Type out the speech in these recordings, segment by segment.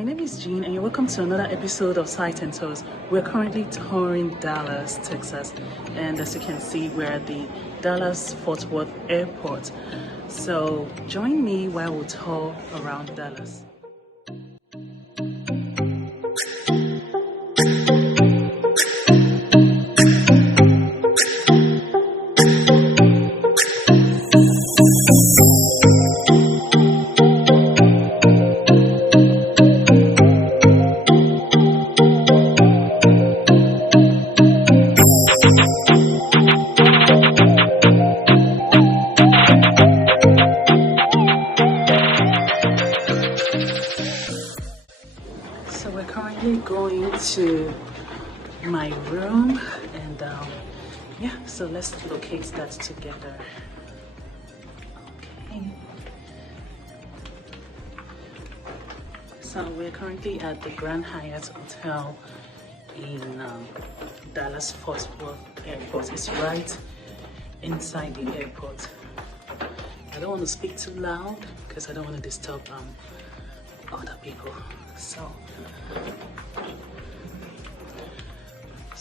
my name is Jeanne and you're welcome to another episode of Sight and Tours. We're currently touring Dallas, Texas, and as you can see, we're at the Dallas-Fort Worth Airport. So join me while we tour around Dallas. So we're currently going to my room and yeah, so let's locate that together. Okay. So we're currently at the Grand Hyatt Hotel in Dallas-Fort Worth Airport. It's right inside the airport. I don't want to speak too loud because I don't want to disturb other people. So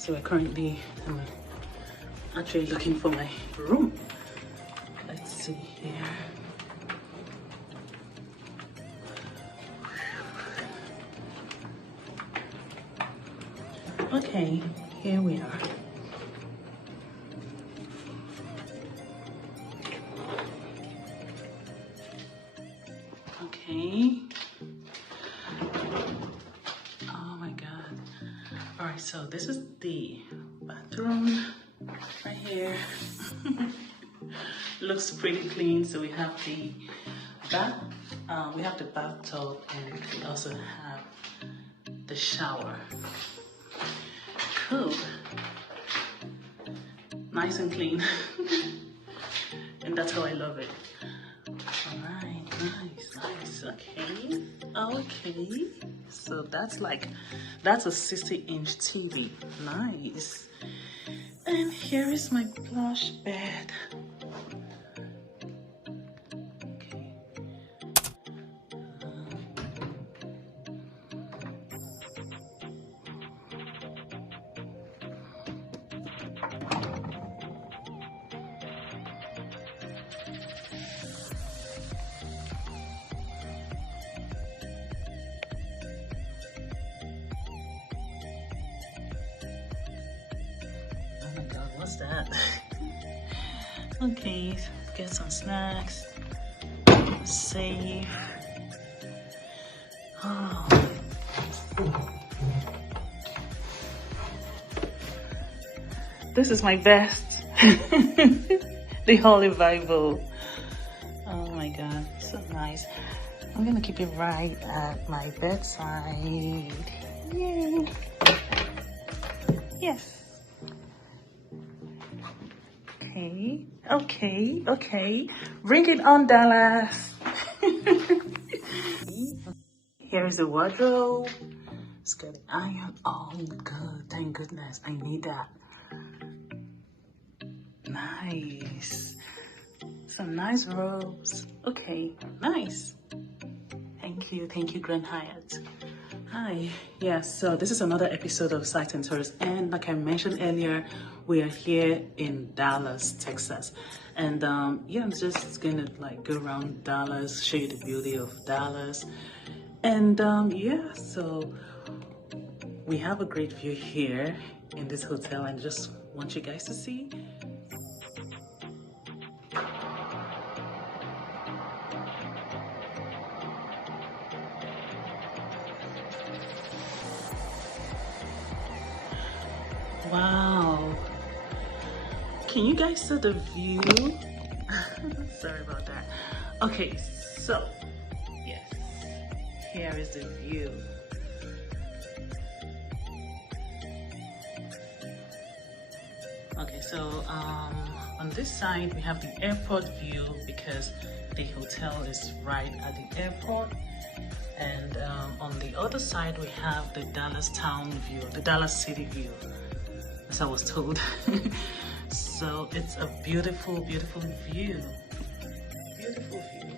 we're currently actually looking for my room. Let's see here. Okay, here we are. Okay. Oh my God. All right, so this is the bathroom right here. Looks pretty clean. So we have the bathtub, and we also have the shower. Cool. Nice and clean. And that's how I love it. All right, nice. Okay. So that's a 60-inch TV. Nice. And here is my plush bed. Okay. What's that? Okay, get some snacks. Save. Oh. This is my best. The Holy Bible. Oh my God, so nice. I'm gonna keep it right at my bedside. Yay. Yes. Okay. Bring it on, Dallas. Here is the wardrobe. It's got an iron. Oh, good. Thank goodness. I need that. Nice. Some nice robes. Okay, nice. Thank you, Grand Hyatt. Hi. Yeah, so this is another episode of Sight and Tours, and like I mentioned earlier, we are here in Dallas, Texas, and yeah, I'm just gonna go around Dallas, show you the beauty of Dallas, and yeah, so we have a great view here in this hotel, and just want you guys to see. Wow, can you guys see the view? Sorry about that. Okay, so yes, here is the view. Okay, so on this side we have the airport view because the hotel is right at the airport, and on the other side we have the Dallas town view, the Dallas city view, as I was told. So it's a beautiful, beautiful view. Beautiful view.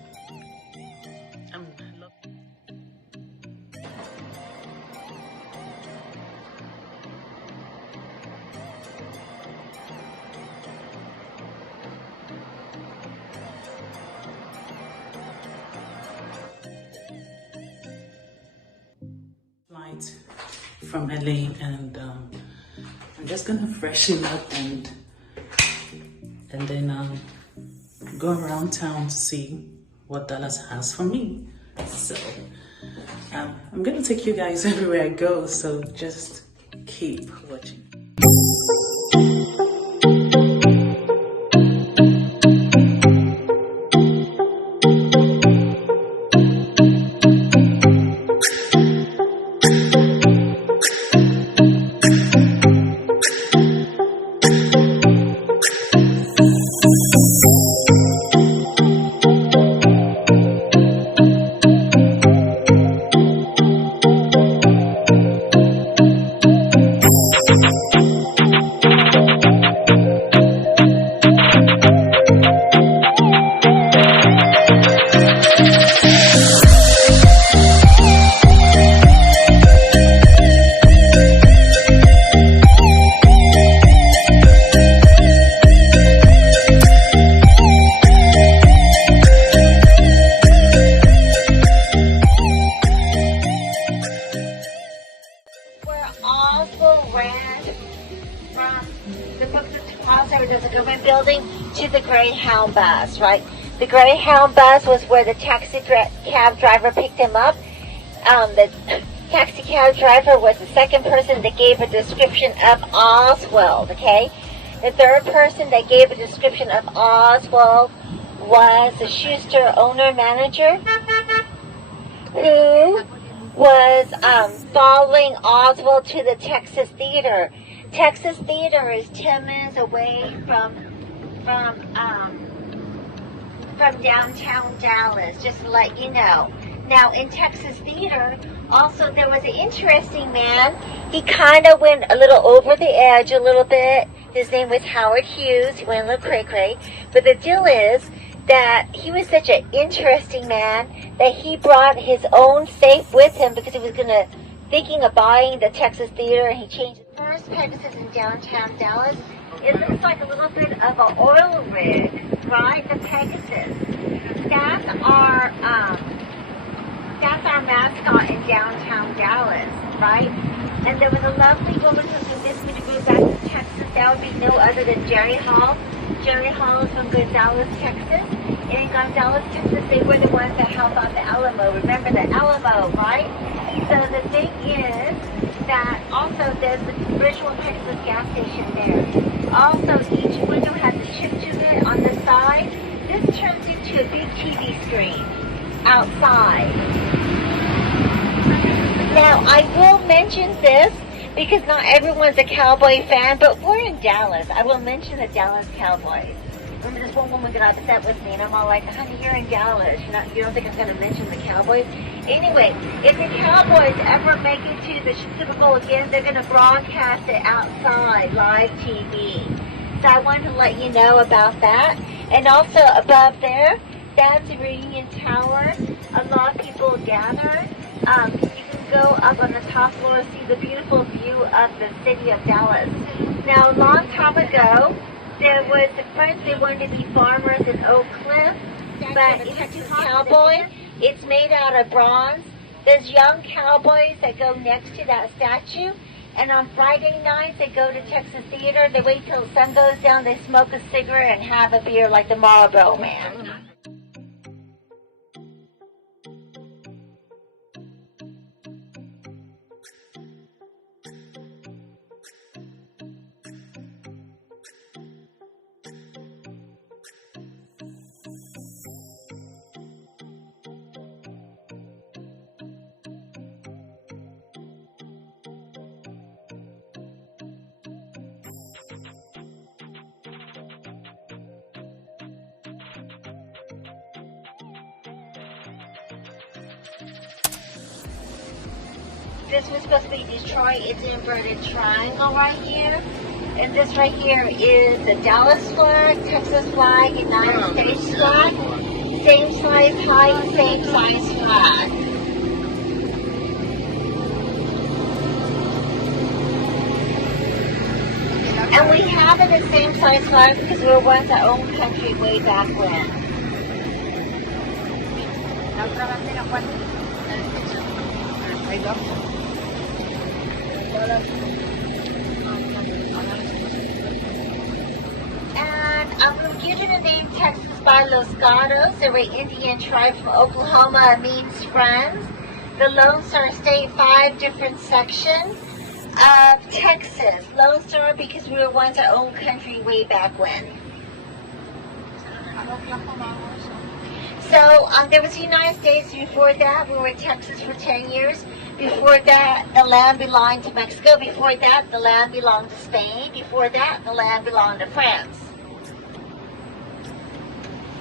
from LA, and I'm just gonna freshen up and then go around town to see what Dallas has for me. So I'm gonna take you guys everywhere I go, so just keep watching. There's a government building to the Greyhound bus, right? The Greyhound bus was where the taxi cab driver picked him up. The taxi cab driver was the second person that gave a description of Oswald, okay? The third person that gave a description of Oswald was the Schuster owner-manager who was following Oswald to the Texas Theater. Texas Theater is 10 minutes away from downtown Dallas, just to let you know. Now, in Texas Theater, also there was an interesting man. He kind of went a little over the edge a little bit. His name was Howard Hughes. He went a little cray-cray. But the deal is that he was such an interesting man that he brought his own safe with him because he was thinking of buying the Texas Theater, and he changed it. First Pegasus in downtown Dallas. It looks like a little bit of an oil rig, right? The Pegasus. That's our mascot in downtown Dallas, right? And there was a lovely woman who convinced me to move back to Texas. That would be no other than Jerry Hall. Jerry Hall is from Gonzales, Texas. And in Gonzales, Texas, they were the ones that helped out the Alamo. Remember the Alamo, right? So the thing is that also there's the original Pegasus gas station there. Also, each window has a chip to it on the side. This turns into a big TV screen outside. Now, I will mention this because not everyone's a Cowboy fan, but we're in Dallas. I will mention the Dallas Cowboys. Remember this one woman got upset with me, and I'm all like, honey, you're in Dallas. You don't think I'm going to mention the Cowboys? Anyway, if the Cowboys ever make it to the Super Bowl again, they're going to broadcast it outside, live TV. So I wanted to let you know about that. And also above there, that's the Reunion Tower. A lot of people gather. You can go up on the top floor and see the beautiful view of the city of Dallas. Now, a long time ago, there was first they wanted to be farmers in Oak Cliff, but if it's a cowboy, it's made out of bronze. There's young cowboys that go next to that statue, and on Friday nights they go to Texas Theater. They wait till the sun goes down, they smoke a cigarette and have a beer like the Marlboro Man. This was supposed to be Detroit. It's an inverted triangle right here. And this right here is the Dallas flag, Texas flag, United States flag. Same size height, same size flag. And we have it the same size flag because we were once our own country way back when. And I'm going to give you the name Texas by Los Gatos. They're an Indian tribe from Oklahoma, means friends. The Lone Star State, 5 different sections of Texas. Lone Star because we were once our own country way back when. So there was the United States. Before that, we were in Texas for 10 years. Before that, the land belonged to Mexico. Before that, the land belonged to Spain. Before that, the land belonged to France.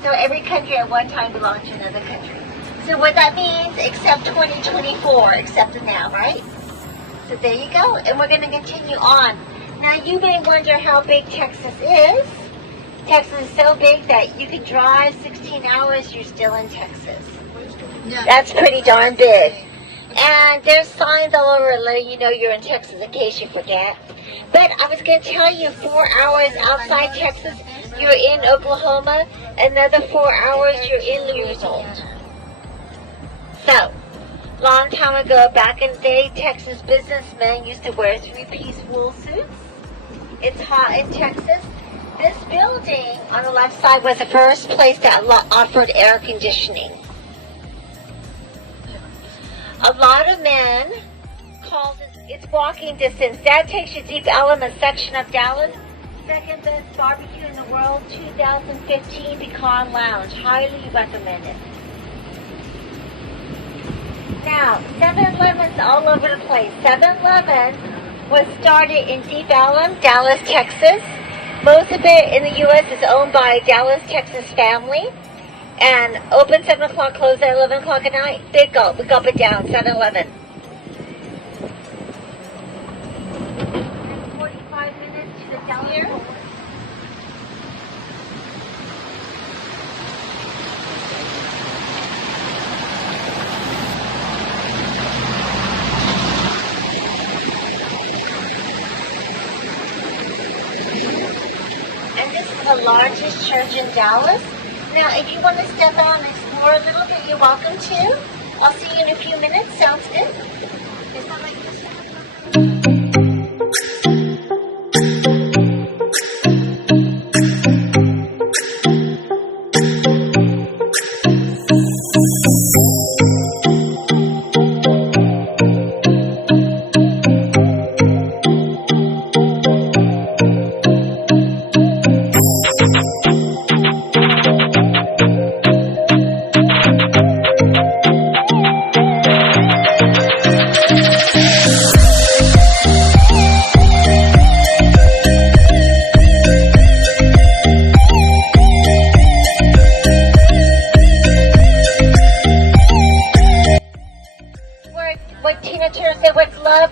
So every country at one time belonged to another country. So what that means, except 2024, except the now, right? So there you go. And we're going to continue on. Now, you may wonder how big Texas is. Texas is so big that you can drive 16 hours, you're still in Texas. Yeah. That's pretty darn big. And there's signs all over letting you know you're in Texas in case you forget. But I was going to tell you 4 hours outside Texas, you're in Oklahoma. Another 4 hours, you're in Louisville. So, long time ago, back in the day, Texas businessmen used to wear 3-piece wool suits. It's hot in Texas. This building on the left side was the first place that offered air conditioning. A lot of men called it's walking distance. That takes you Deep Ellum, a section of Dallas. Second best barbecue in the world, 2015 Pecan Lounge. Highly recommended. Now, 7-Eleven's all over the place. 7-Eleven was started in Deep Ellum, Dallas, Texas. Most of it in the U.S. is owned by a Dallas, Texas family. And open 7 o'clock, close at 11 o'clock at night. Big gulp, we gulp it down, 7-Eleven. 45 minutes to the Delaware. And this is the largest church in Dallas. Now, if you want to step out and explore a little bit, you're welcome to. I'll see you in a few minutes. Sounds good? It's not like this.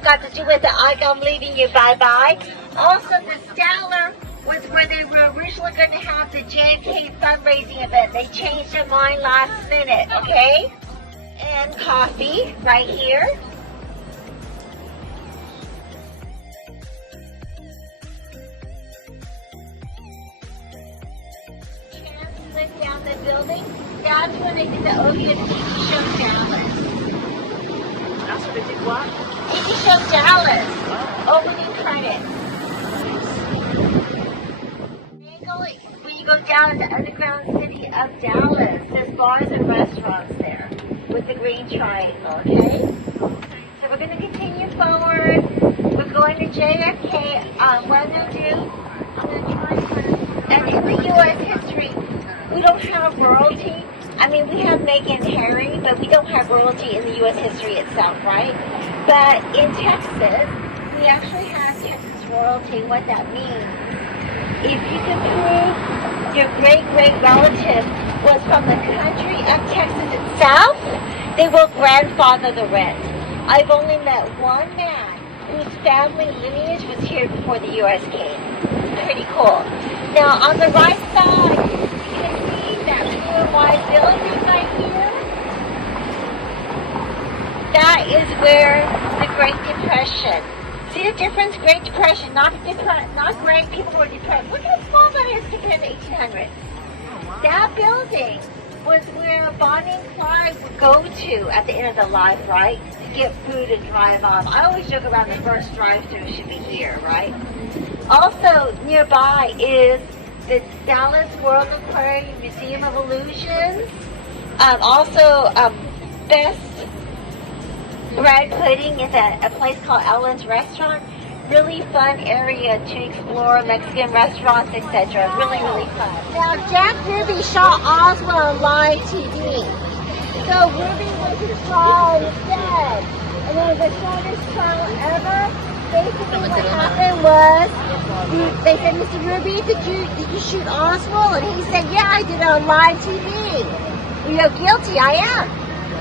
Got to do with the I'm leaving you, bye-bye. Also, the Statler was where they were originally going to have the JFK fundraising event. They changed their mind last minute, okay? And coffee right here. Chance went down the building. That's when they did the OVA TV show Dallas. That's what they did what? TV show Dallas. Opening credits. When you go down to the underground city of Dallas, there's bars and restaurants there with the green triangle, okay? So we're going to continue forward. We're going to JFK. What I'm going to do, I'm going to try to... And in the U.S. history, we don't have royalty. I mean, we have Meghan and Harry, but we don't have royalty in the U.S. history itself, right? But in Texas, we actually have Texas royalty. What that means, if you can prove your great-great relative was from the country of Texas itself, they will grandfather the rent. I've only met one man whose family lineage was here before the U.S. came. It's pretty cool. Now, on the right side, you can see that blue and white building right here. That is where the Great Depression. See the difference? Great Depression, not great people were depressed. Look how small that is compared to 1800s. That building was where Bonnie and Clyde would go to at the end of their life, right? get food and drive off. I always joke around the first drive-thru should be here, right? Also nearby is the Dallas World Aquarium Museum of Illusions. Also, best bread pudding is at a place called Ellen's Restaurant. Really fun area to explore, Mexican restaurants, etc. Really, really fun. Now, Jack Ruby shot Oswald on live TV. So Ruby was his trial instead. And it was the shortest trial ever. Basically what happened was, they said, Mr. Ruby, did you shoot Oswald? And he said, yeah, I did it on live TV. You're guilty, I am.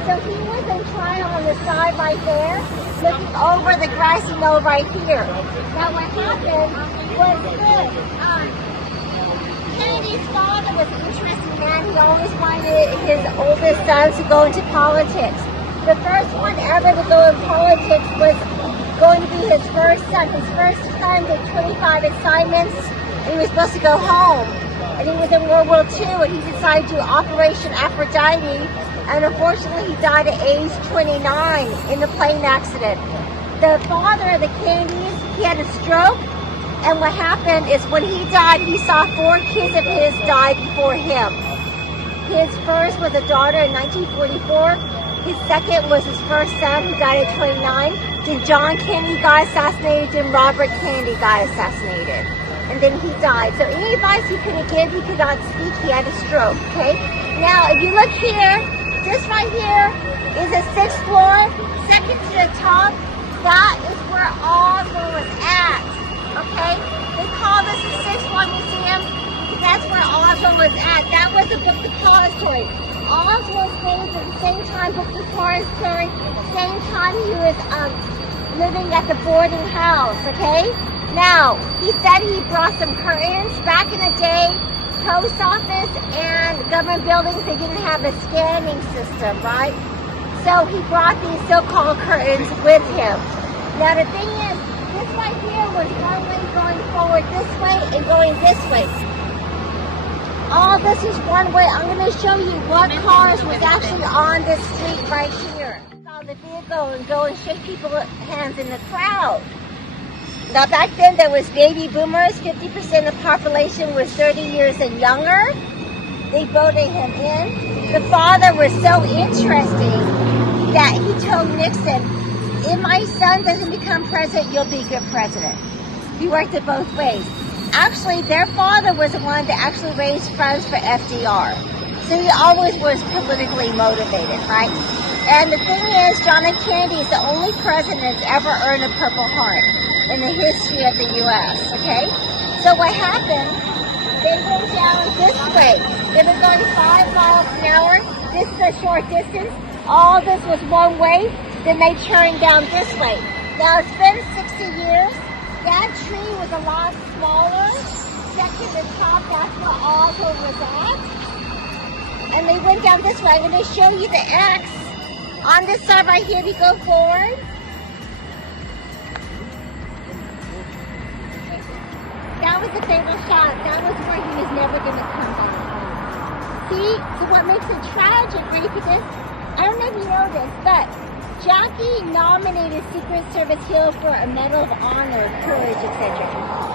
So he was in trial on the side right there, looking over the grassy knoll right here. Now what happened was this. Kennedy's father was an interesting man. He always wanted his oldest sons to go into politics. The first one ever to go in politics was going to be his first son. His first son did 25 assignments, and he was supposed to go home. And he was in World War II, and he decided to do Operation Aphrodite, and unfortunately he died at age 29 in the plane accident. The father of the Kennedys, he had a stroke, and what happened is when he died, he saw 4 kids of his die before him. His first was a daughter in 1944. His second was his first son, who died at 29. Then John Kennedy got assassinated, then Robert Kennedy got assassinated. And then he died. So any advice he couldn't give, he could not speak, he had a stroke, okay? Now, if you look here, this right here is a 6th floor, second to the top. That is where Oswald was at, okay? They call this the 6th floor museum because that's where Oswald was at. That was the Book Depository. Oswald stayed at the same time Book Depository, same time he was living at the boarding house, okay? Now, he said he brought some curtains. Back in the day, post office and government buildings, they didn't have a scanning system, right? So he brought these so-called curtains with him. Now the thing is, this right here was one way going forward this way and going this way. All this is one way. I'm going to show you what cars was actually on this street right here. Saw the vehicle and go and shake people's hands in the crowd. Now back then there was baby boomers, 50% of the population was 30 years and younger. They voted him in. The father was so interesting that he told Nixon, if my son doesn't become president, you'll be a good president. He worked it both ways. Actually, their father was the one that actually raised funds for FDR. So he always was politically motivated, right? And the thing is, John F. Kennedy is the only president that's ever earned a Purple Heart in the history of the U.S., okay? So what happened, they went down this way. They were going 5 miles an hour. This is a short distance. All this was one way. Then they turned down this way. Now, it's been 60 years. That tree was a lot smaller. Second to the top, that's where Oswald was at. And they went down this way. I'm going to show you the X. On this side right here, we go forward. That was the favorite shot. That was where he was never going to come back home. See? So what makes it tragic, ready for this? I don't know if you know this, but Jackie nominated Secret Service Hill for a Medal of Honor, Courage, etc.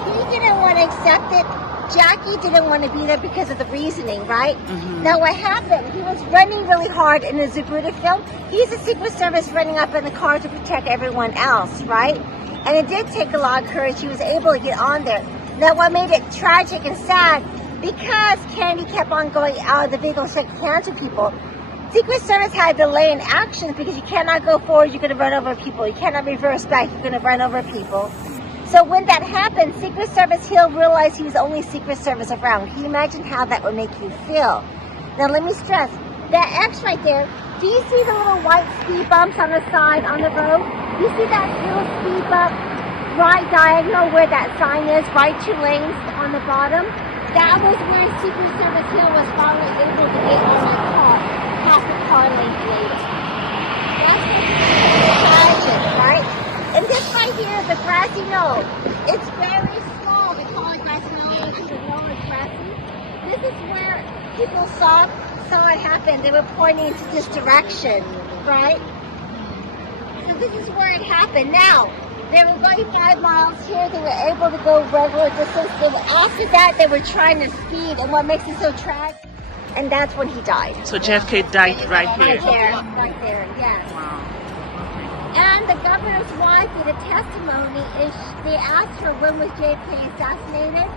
He didn't want to accept it. Jackie didn't want to be there because of the reasoning, right? Mm-hmm. Now what happened, he was running really hard in the Zapruder film. He's the Secret Service running up in the car to protect everyone else, right? And it did take a lot of courage. He was able to get on there. Now what made it tragic and sad, because Kennedy kept on going out of the vehicle and shaking hands with people, Secret Service had to delay in actions because you cannot go forward, you're going to run over people. You cannot reverse back, you're going to run over people. So when that happened, Secret Service Hill realized he was the only Secret Service around. Can you imagine how that would make you feel? Now let me stress, that X right there, do you see the little white speed bumps on the side on the road? You see that little speed bump right diagonal where that sign is, right 2 lanes on the bottom? That was where Secret Service Hill was finally able to get on that car, half the car length later. That's tragic, right? And this right here is a grassy knoll. It's very small. They call it grassy knoll because the knoll is grassy. This is where people saw it happen. They were pointing to this direction, right? So this is where it happened. Now, they were going 5 miles here. They were able to go regular distance. After that, they were trying to speed. And what makes it so tragic, and that's when he died. So JFK died right here. Right there, yes. Wow. And the governor's wife did a testimony. They asked her when was JFK assassinated.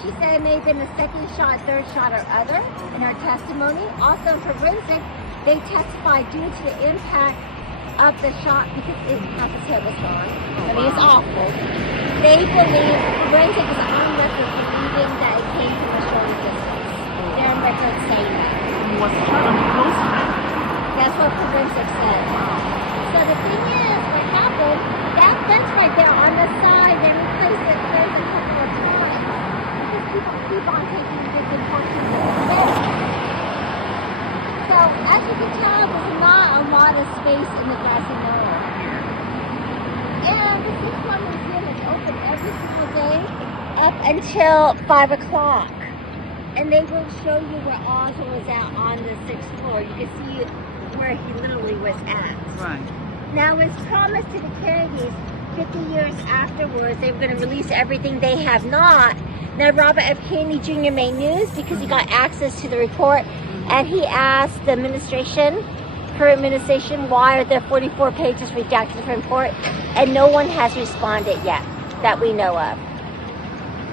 She said it may have been the second shot, third shot, or other in her testimony. Also, forensic, they testified due to the impact of the shot because his head was gone. I mean, it's awful. They believe, forensic is on record believing that it came from a shorter distance. They're on record saying that. Was shot on close range? That's what forensic said. So the thing is, what happened, that fence right there on the side, they replaced it there's a couple of times. Because people keep on taking different portions of the fence. So, as you can tell, there's not a lot of space in the grassy knoll. And the 6-1 museum is open every single day up until 5 o'clock. And they will show you where Oswald was at on the 6th floor. You can see where he literally was at. Right. Now, it's promised to the Kennedys 50 years afterwards they were going to release everything. They have not. Now, Robert F. Kennedy Jr. made news because he got access to the report, and he asked the administration, current administration, why are there 44 pages redacted from the report, and no one has responded yet that we know of.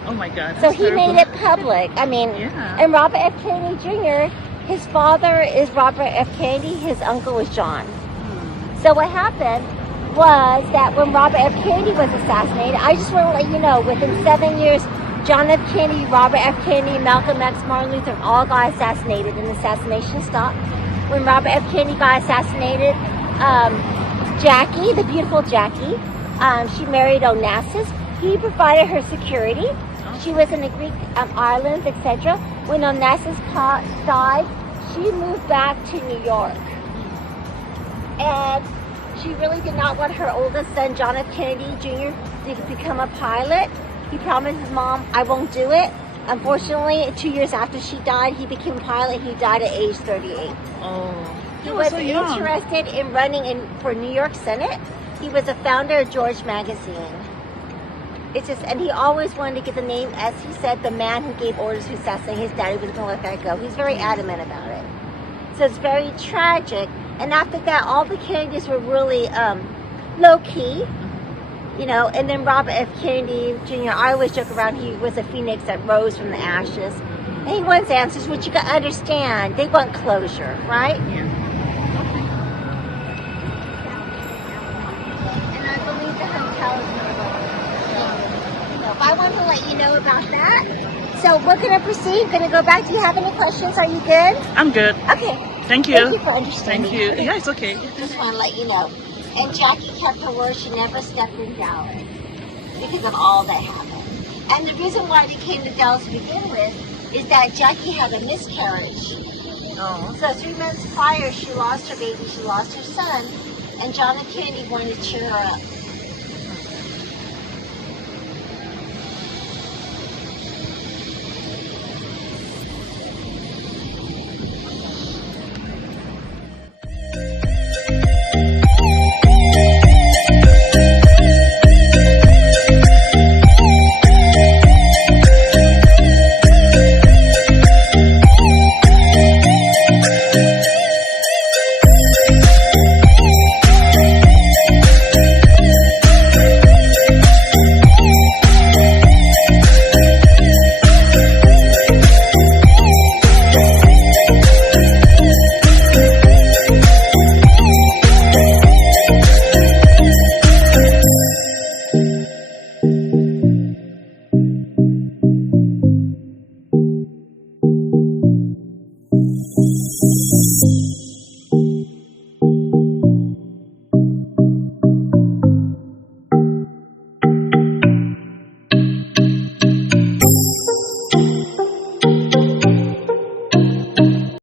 Oh my God. So he made it public. I mean, and Robert F. Kennedy Jr., his father is Robert F. Kennedy, his uncle was John. So what happened was that when Robert F. Kennedy was assassinated, I just want to let you know, within 7 years, John F. Kennedy, Robert F. Kennedy, Malcolm X, Martin Luther, all got assassinated, and the assassination stopped. When Robert F. Kennedy got assassinated, Jackie, the beautiful Jackie, she married Onassis. He provided her security. She was in the Greek islands, etc. When Onassis died, she moved back to New York. And she really did not want her oldest son, John F. Kennedy Jr., to become a pilot. He promised his mom, I won't do it. Unfortunately, 2 years after she died, he became a pilot. He died at age 38. Oh. He was interested in running for New York Senate. He was a founder of George Magazine. It's just, and he always wanted to get the name, as he said, the man who gave orders to assassinate his daddy was going to let that go. He's very adamant about it. So it's very tragic. And after that, all the Kennedys were really low-key, you know. And then Robert F. Kennedy Jr., I always joke around, he was a phoenix that rose from the ashes. And he wants answers, which you got to understand. They want closure, right? Yeah. And I believe the hotel is so I wanted to let you know about that. So we're going to proceed. Going to go back. Do you have any questions? Are you good? I'm good. Okay. Thank you. Thank you for understanding. Thank you. Yeah, it's okay. Just want to let you know. And Jackie kept her word. She never stepped in Dallas because of all that happened. And the reason why they came to Dallas to begin with is that Jackie had a miscarriage. Oh. So 3 months prior, she lost her baby. She lost her son. And John F. Kennedy wanted to cheer her up.